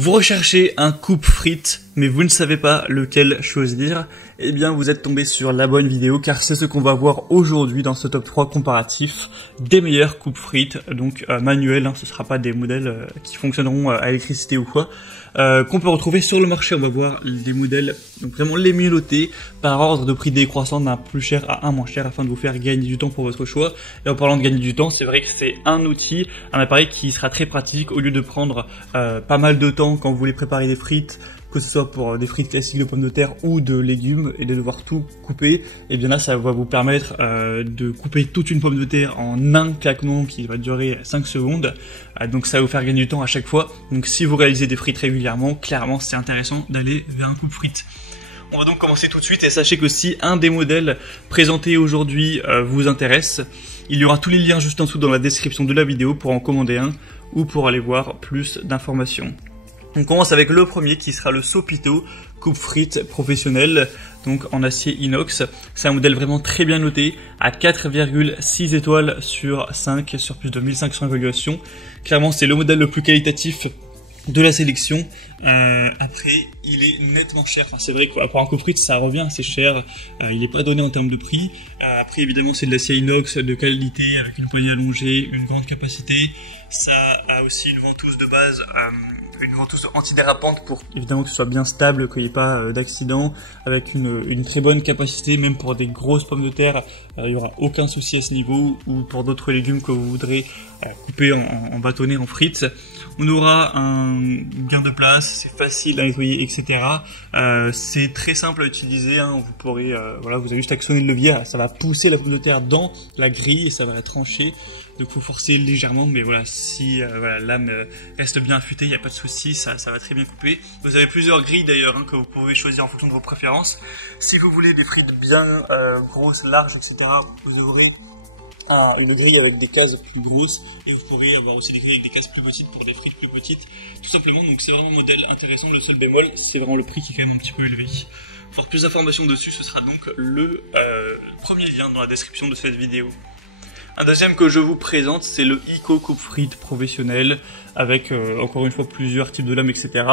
Vous recherchez un coupe-frites, mais vous ne savez pas lequel choisir, eh bien vous êtes tombé sur la bonne vidéo car c'est ce qu'on va voir aujourd'hui dans ce top 3 comparatif des meilleurs coupe-frites, donc manuels, hein, ce ne sera pas des modèles qui fonctionneront à électricité ou quoi, qu'on peut retrouver sur le marché. On va voir des modèles donc vraiment les mieux notés par ordre de prix décroissant d'un plus cher à un moins cher afin de vous faire gagner du temps pour votre choix. Et en parlant de gagner du temps, c'est vrai que c'est un outil, un appareil qui sera très pratique au lieu de prendre pas mal de temps quand vous voulez préparer des frites, que ce soit pour des frites classiques de pommes de terre ou de légumes, et de devoir tout couper. Et bien là, ça va vous permettre de couper toute une pomme de terre en un claquement qui va durer 5 secondes. Donc ça va vous faire gagner du temps à chaque fois. Donc si vous réalisez des frites régulièrement, clairement c'est intéressant d'aller vers un coupe-frites. On va donc commencer tout de suite, et sachez que si un des modèles présentés aujourd'hui vous intéresse, il y aura tous les liens juste en dessous dans la description de la vidéo pour en commander un ou pour aller voir plus d'informations. On commence avec le premier qui sera le Sopito coupe-frites professionnel, donc en acier inox. C'est un modèle vraiment très bien noté, à 4,6 étoiles sur 5 sur plus de 1500 évaluations. Clairement c'est le modèle le plus qualitatif de la sélection. Après il est nettement cher, enfin, c'est vrai que pour un coupe-frites ça revient assez cher, il n'est pas donné en termes de prix. Après évidemment c'est de l'acier inox de qualité avec une poignée allongée, une grande capacité. Ça a aussi une ventouse de base, une ventouse antidérapante pour évidemment que ce soit bien stable, qu'il n'y ait pas d'accident, avec une très bonne capacité, même pour des grosses pommes de terre, il n'y aura aucun souci à ce niveau, ou pour d'autres légumes que vous voudrez couper en bâtonnets, en frites. On aura un gain de place, c'est facile à nettoyer, etc. C'est très simple à utiliser, hein. Vous pourrez, voilà, vous avez juste à actionner le levier, ça va pousser la pomme de terre dans la grille et ça va la trancher. Donc faut forcer légèrement, mais voilà, si voilà, lame reste bien affûtée, il n'y a pas de souci, ça va très bien couper. Vous avez plusieurs grilles d'ailleurs, hein, que vous pouvez choisir en fonction de vos préférences. Si vous voulez des frites bien grosses, larges, etc., vous aurez une grille avec des cases plus grosses, et vous pourrez avoir aussi des grilles avec des cases plus petites pour des frites plus petites, tout simplement. Donc c'est vraiment un modèle intéressant. Le seul bémol, c'est vraiment le prix qui est quand même un petit peu élevé. Pour avoir plus d'informations dessus, ce sera donc le premier lien dans la description de cette vidéo. Un deuxième que je vous présente, c'est le Eco coupe-frites professionnel, avec encore une fois plusieurs types de lames, etc.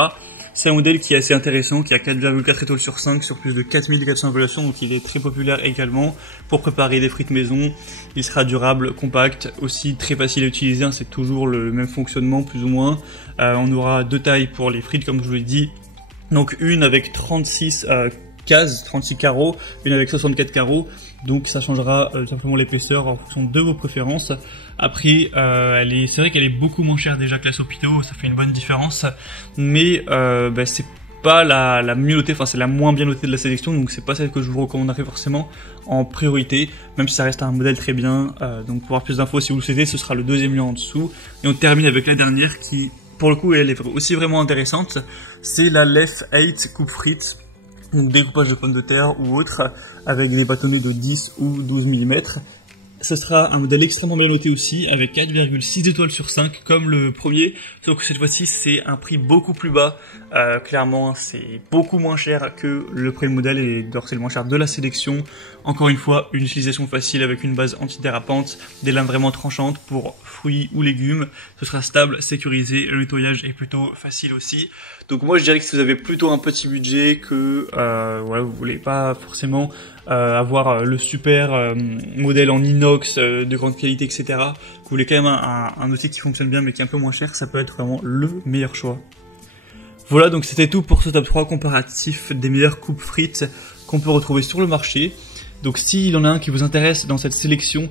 C'est un modèle qui est assez intéressant, qui a 4,4 étoiles sur 5 sur plus de 4400 évaluations, donc il est très populaire également pour préparer des frites maison. Il sera durable, compact, aussi très facile à utiliser, hein, c'est toujours le même fonctionnement plus ou moins. On aura deux tailles pour les frites comme je vous l'ai dit, donc une avec 36 cases, 36 carreaux, une avec 64 carreaux, donc ça changera simplement l'épaisseur en fonction de vos préférences. Après c'est vrai qu'elle est beaucoup moins chère déjà que la Sopito, ça fait une bonne différence, mais c'est pas la mieux notée, enfin c'est la moins bien notée de la sélection, donc c'est pas celle que je vous recommanderais forcément en priorité, même si ça reste un modèle très bien. Donc pour avoir plus d'infos, si vous le souhaitez, ce sera le deuxième lien en dessous. Et on termine avec la dernière qui, pour le coup, elle est aussi vraiment intéressante, c'est la Lef 8 coupe-frites. Donc découpage de pommes de terre ou autre, avec des bâtonnets de 10 ou 12 mm. Ce sera un modèle extrêmement bien noté aussi, avec 4,6 étoiles sur 5 comme le premier, sauf que cette fois-ci c'est un prix beaucoup plus bas. Clairement c'est beaucoup moins cher que le premier modèle, et d'ailleurs c'est le moins cher de la sélection. Encore une fois, une utilisation facile avec une base antidérapante, des lames vraiment tranchantes pour fruits ou légumes. Ce sera stable, sécurisé, le nettoyage est plutôt facile aussi. Donc moi je dirais que si vous avez plutôt un petit budget, que ouais, vous voulez pas forcément avoir le super modèle en inox de grande qualité, etc., que vous voulez quand même un outil qui fonctionne bien mais qui est un peu moins cher, ça peut être vraiment le meilleur choix. Voilà, donc c'était tout pour ce top 3 comparatif des meilleurs coupe-frites qu'on peut retrouver sur le marché. Donc s'il y en a un qui vous intéresse dans cette sélection,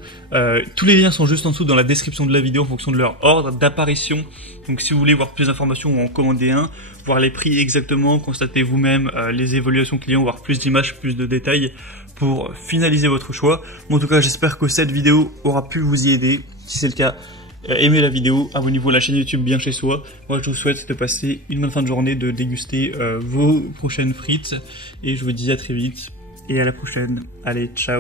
tous les liens sont juste en dessous dans la description de la vidéo en fonction de leur ordre d'apparition. Donc si vous voulez voir plus d'informations ou en commander un, voir les prix exactement, constater vous-même les évaluations clients, voir plus d'images, plus de détails pour finaliser votre choix. Bon, en tout cas, j'espère que cette vidéo aura pu vous y aider. Si c'est le cas, aimez la vidéo, abonnez-vous à la chaîne YouTube Bien Chez Soi. Moi je vous souhaite de passer une bonne fin de journée, de déguster vos prochaines frites, et je vous dis à très vite et à la prochaine. Allez, ciao.